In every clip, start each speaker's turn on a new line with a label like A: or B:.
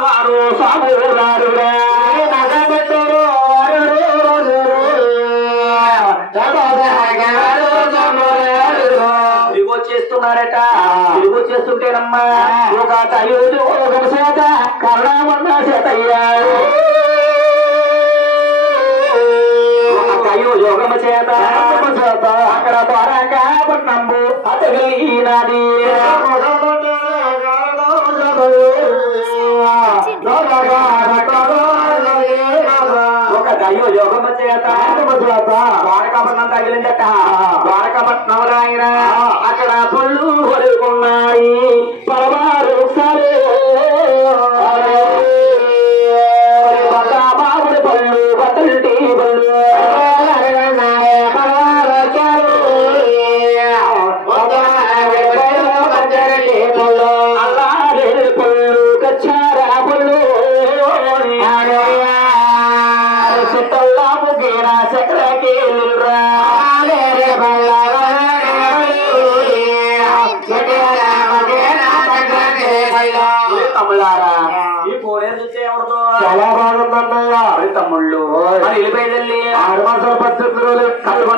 A: వారు సాములారుగా నగబెట్టరు తిరిగి వచ్చేస్తున్నారట ఒక తల్లి ఒక చేత కరుణామన్న చేత యోగమ చేత చేత అక్కడ ద్వారకా పట్నంబు అతగలిగినది అక్కడ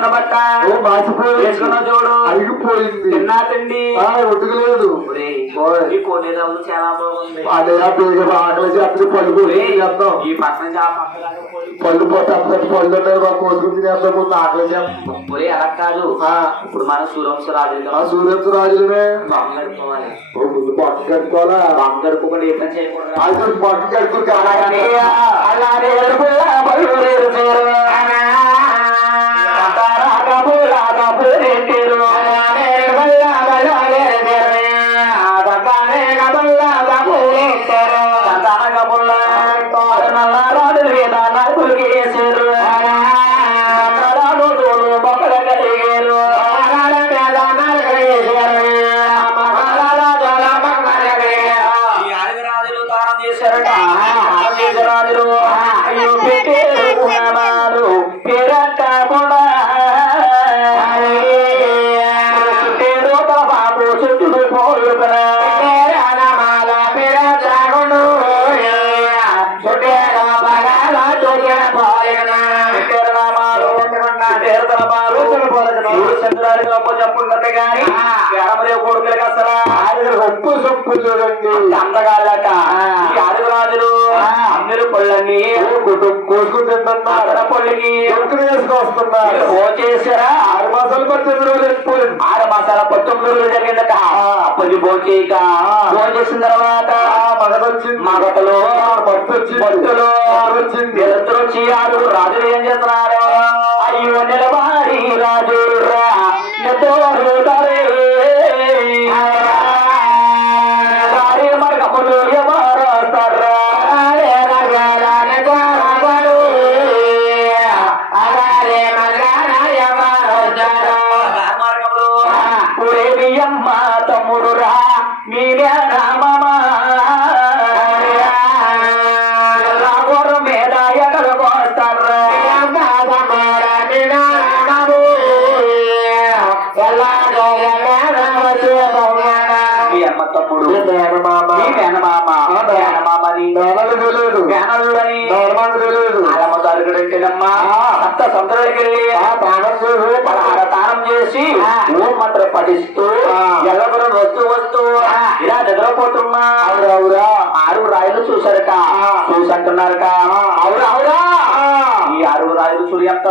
B: రోజులు
A: కట్టుకున్న బట్ట
B: ఓ మాసిపోయింది
A: వేసుకున్న చూడు
B: అరిగిపోయింది
A: తిన్నా తిండి
B: ఆ, ఉతకలేదు
A: ఒరేయ్,
B: ఓయ్.
A: ఈ కోనేరు చాలా బాగుంది
B: అదే పేరు ఆకలి చేస్తే పళ్ళు కూడా చేద్దాం
A: ఈ పక్కన నుంచి ఆ పక్క దాకా పోయి-
B: పళ్ళు పోతే అంతటి పళ్ళు ఉన్నాయి మా కోసుకుని తినేద్దాం ముందు ఆకలి చేస్తాం
A: ఒరేయ్, అలా కాదు
B: ఆ,
A: ఇప్పుడు మనం సూరంశ రాజు
B: ఆ సూర్యత్వ రాజులమే
A: బాంబు కడుక్కోవాలి
B: ఓ ముందు పట్టు కట్టుకోవాలా
A: బాంబు కడుక్కోకుండా ఏ పని చేయకూడదు
B: అయితే పట్టు కట్టుకుని
A: అలాగని
B: కాలాగానే
A: చెప్పుకుంటుంది కానీ ఎడమలే కొడుకులకి అసలు.
B: ఉప్పు సొప్పు చూడండి.
A: అందగాళ్ళట ఈ ఆరుగు రాజులు అందరూ పళ్ళని
B: వేసుకొస్తున్నారు.
A: ఓ చేశారా?
B: ఆరు మాసాల పద్దెనిమిది రోజులు
A: ఆరు మాసాల రోజులు జరిగిందట అప్పటి చేసిన తర్వాత
B: మగదొచ్చింది.
A: మగతలు
B: భక్తి వచ్చింది.
A: భక్తులు
B: వచ్చింది. ఆ. తాళం చేసి.
A: పదహార తానం చేసి ఓం మంత్ర పఠిస్తూ ఎల్లగొర వస్తూ వస్తూ ఇలా నిద్రపోతున్నా ఆరు రాయలు చూశారట. చూసంటున్నారట. అవురా అవురా. ఆరు రాయలు చూడు ఎంత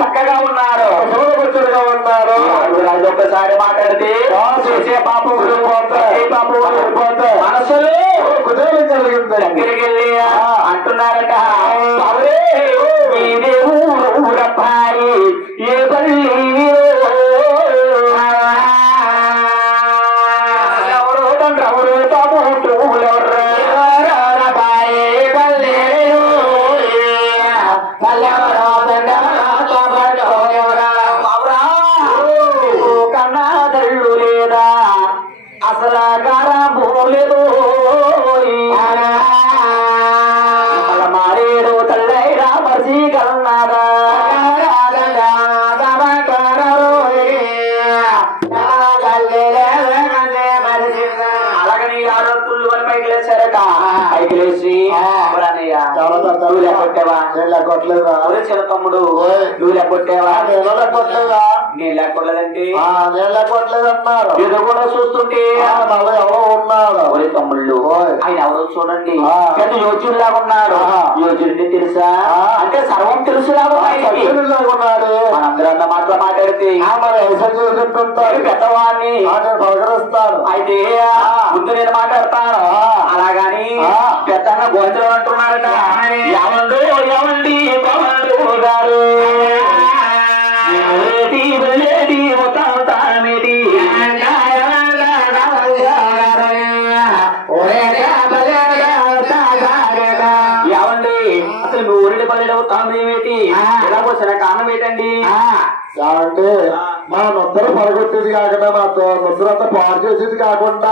A: చక్కగా ఉన్నారు.
B: సూర్యపుత్రుడుగా ఉన్నారు.
A: ఆరు రాయలు ఒక్కసారి మాట్లాడితే చేసే పాపం పాపం. మనసులో
B: కుదేలం కలిగింది
A: దగ్గరికి వెళ్ళి అంటున్నారట. তারা
B: বলে ও
A: నువ్వు లేకొట్టావా
B: నేను లెక్కొట్టలేదా
A: ఒరే చిన్న తమ్ముడు. నువ్వు లేకొట్టావా
B: నేను లెక్కొట్టలేదా
A: నేను లేకొట్టలేదంటే
B: నేను లెక్కొట్టలేదు అన్నారు
A: ఏదో కూడా చూస్తుంటే.
B: మళ్ళీ ఎవరో ఉన్నాడు
A: ఒరే తమ్ముళ్ళు. ఆయన ఎవరో చూడండి. పెద్ద యోచుడిలాగా ఉన్నాడు.
B: ఆహా.
A: యోచుడి తెలుసా. అంటే సర్వం తెలుసులాగా ఉన్నాడు
B: సత్యులాగున్నాడు
A: మనందరం అన్న మాటలు మాట్లాడితే. పెద్దవాడిని?
B: పలకరిస్తాను.
A: అయితే ముందు నేను మాట్లాడతాను. అలాగని
B: ఆ.
A: పెద్దన్న గోచరం అంటున్నారట. ఏమండు ఏమండి పవనుడు గారు. ఏమిటి వెళ్ళేది ఉతామేటి ఏమండి అసలు మీ ఊరిని పల్లెడు అవుతామేమిటి ఇలా వచ్చిన కారణం ఏంటండి
B: అంటే మా నొద్దర పడగొట్టేది కాకుండా మా నొద్దరంతా పాడు చేసేది కాకుండా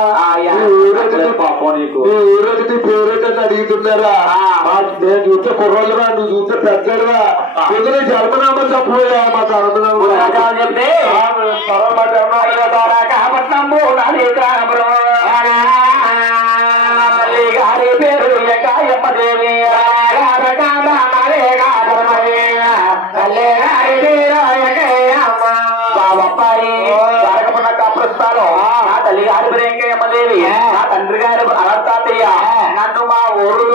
B: ఊరేగింది పేరేటని అడుగుతున్నారా
A: ఆ.
B: మా- నేను చూస్తే కుర్రోళ్ళుగా నువ్వు చూస్తే పెద్దడుగా ఎందుకు జన్మనామా చెప్పబోయా మా
A: రాజాని బాబప్పాయి జరగబడిన కప్రస్థానం నా తల్లి గారి పేరు వెంకయ్యమ్మ దేవి నా తండ్రి గారి అనంతాతయ్య నన్ను మా ఊరు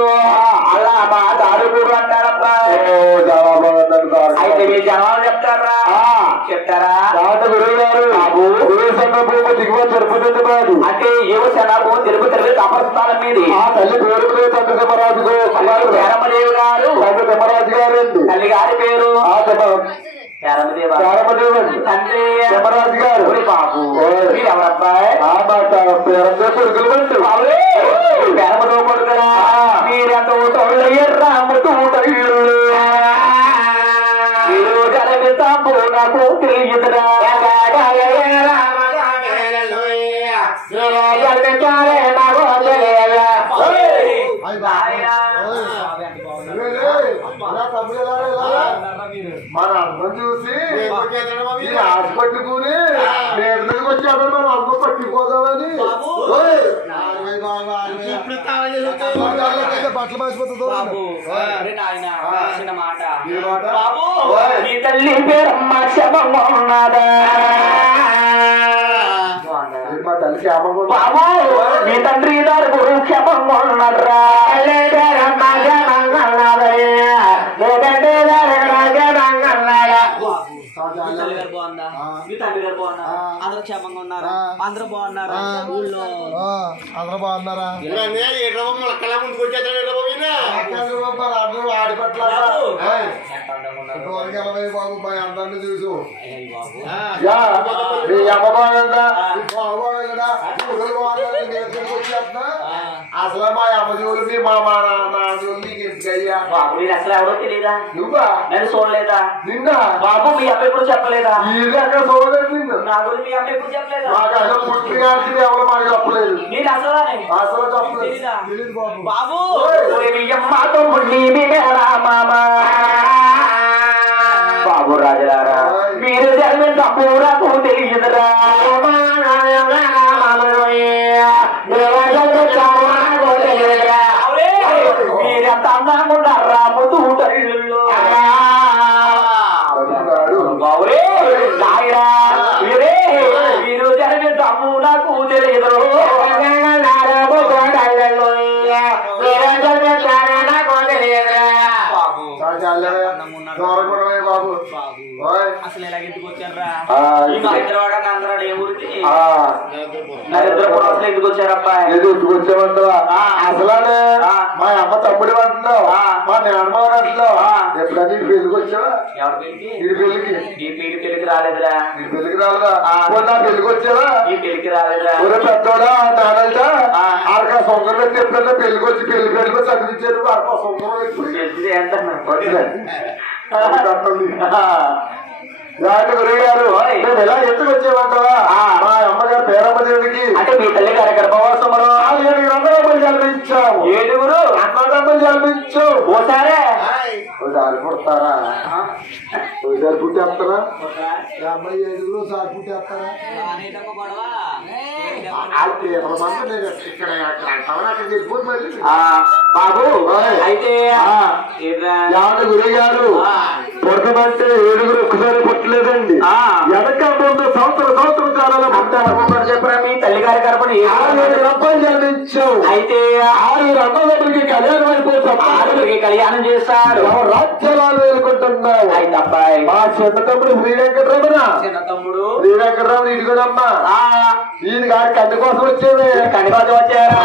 A: అలా మా దాడుగూరు అంటారబ్బా. అయితే మీ జనాలు చెప్తారా? చెప్తారా?
B: గురువు గారు. గురువు సందర్భంగా దిగుమతి జరుపుతుంది కాదు.
A: అంటే ఏవో శనాభం తిరుగు తిరుగు తపస్థానం మీది.
B: ఆ తల్లి పేరు మీద తండ్రి తిమ్మరాజు
A: పేరమ్మదేవి గారు
B: తండ్రి తిమ్మరాజు గారండి
A: తల్లి గారి పేరు
B: ఆ తిమ్మ తిమ్మరాజు గారు
A: బాబు.
B: ఓయ్.
A: మీరు ఎవరబ్బాయి
B: ఆ మాట పేరంతో కొడుకులు అంటూ
A: పేరమ్మతో కొడుకురా మీరెంత తొళ్ళ ఎర్రాము జలవితాంబు నాకు తెలియదురా
B: అందరం చూసి ఆశ పట్టుకుని నేను మీదకి వచ్చాడు మనం అందరం పట్టుకుపోదామని ఓయ్. బట్టలు మార్చిపోతుందో
A: చిన్న మాట.
B: ఈ మాట?
A: బాబు.
B: ఓయ్.
A: మీ తల్లి పేరమ్మ శవంగా ఉన్నదా
B: మా తల్లి క్షేమంగా
A: మీ తండ్రి గారు గురు క్షేమంగా ఉన్నారా పేరమ్మ క్షేమంగా
C: ఉన్నారు. అందరూ బాగున్నారు. ఊళ్ళో
B: అందరూ బాగున్నారా? అందరూ ఆడిపట్ల. బాబు. మా అందరిని చూసు. అమ్మ బాగుందా మీ బావ బాగుందా ఊళ్ళో బాగుందా నేను ఎక్కడికి వచ్చేస్తున్నా అసలు మా అమ్మ జోలు మీ మా నాన్న జోలు నీకు ఎందుకయ్యా?
A: బాబు నేను అసలు ఎవరో తెలీదా?
B: నువ్వా?
A: నేను చూడలేదా?
B: నిన్న?
A: బాబు మీ అమ్మ ఎప్పుడు చెప్పలేదా?
B: ఇది అక్కడ చూడలేదు నిన్ను?
A: నా గురించి మీ అమ్మ ఎప్పుడు చెప్పలేదా?
B: మాకు అసలు పుట్టి గారికి ఎవరు మాకు చెప్పలేదు.
A: నేను అసలు
B: అసలు చెప్పలేదు.
A: తెలీదా?
B: తెలీదు బాబు.
C: బాబు!
A: బాబు రాజులారా మీరు జరిగిన తప్పులకు తెలియదురా. మీరెంత
B: దూరకూడమే బాబు ఓయ్.
C: అసలు ఎలా ఎందుకు వచ్చారా
B: ఆ,
A: ఈ మా హైదరాబాద్ అందరూ ఏ ఊరికి
B: ఆ,
A: నరేంద్ర అసలు ఎందుకు వచ్చారబ్బా
B: ఏదో వచ్చామంటావా
A: ఆ.
B: అసలానే
A: ఆ.
B: మా అమ్మ తమ్ముడు అంటున్నావు
A: ఆ.
B: మా నాన్నమారు అంటున్నావు
A: ఆ.
B: ఎప్పుడైనా నీ పెళ్ళికి వచ్చావా
A: ఎవరి పెళ్ళికి
B: ఈ పెళ్ళికి
A: ఈ పెళ్ళి పెళ్ళికి రాలేదురా
B: నీ పెళ్ళికి రాలేదా
A: ఆ.
B: పోనీ నా పెళ్ళికి వచ్చావా
A: ఈ పెళ్ళికి రాలేదురా
B: ఒరే పెద్దోడా నానైతే
A: ఆ.
B: ఆడక సొంగరం పెట్టి ఎప్పుడైనా పెళ్ళికి వచ్చి పెళ్ళి పెళ్ళికి చదివించారు ఆడక సొంగరం పెట్టి
A: తెలిసింది ఎంత
B: వచ్చింది. మేము ఎలా ఎందుకు వచ్చామంటావా మా అమ్మగారు పేరమ్మ దేవుడికి
A: అంటే మీ తల్లి గారి గర్భవాసములు
B: నాలుగు వందల
A: ఏడుగురు
B: జన్మించావు
A: ఓసారే.
B: ఒకసారి పుడతారా? ఒకసారి పుట్టేస్తారా? అమ్మాయి ఐదుగురు ఒకసారి పుట్టేస్తారా?
A: బాబు. అయితే
B: గురి గారు
A: ఆ.
B: పుడకమంటే ఏడుగురు ఒక్కసారి పుట్టలేదండి.
A: ఆ.
B: వెనక ముందు సంవత్సరం సంవత్సరం కాలంలో
A: అంత ఒక్కొక్కరు చెప్పరా మీ తల్లిగారి
B: అబ్బాయి జన్మించావు
A: అయితే
B: ఆరుగురు అన్నదమ్ములకి కళ్యాణం అయిపోతాం
A: ఆరుగురికి కళ్యాణం చేస్తారు.
B: రాజ్యాలు వేలుకుంటున్నావు
A: అయితే అబ్బాయి
B: మా చిన్న తమ్ముడు శ్రీ వెంకటరమణ
A: చిన్న తమ్ముడు.
B: శ్రీ వెంకటరమణ ఇదిగోనమ్మా ఈయన గారి కంటి కోసం వచ్చేది
A: కనిపాత వచ్చారా?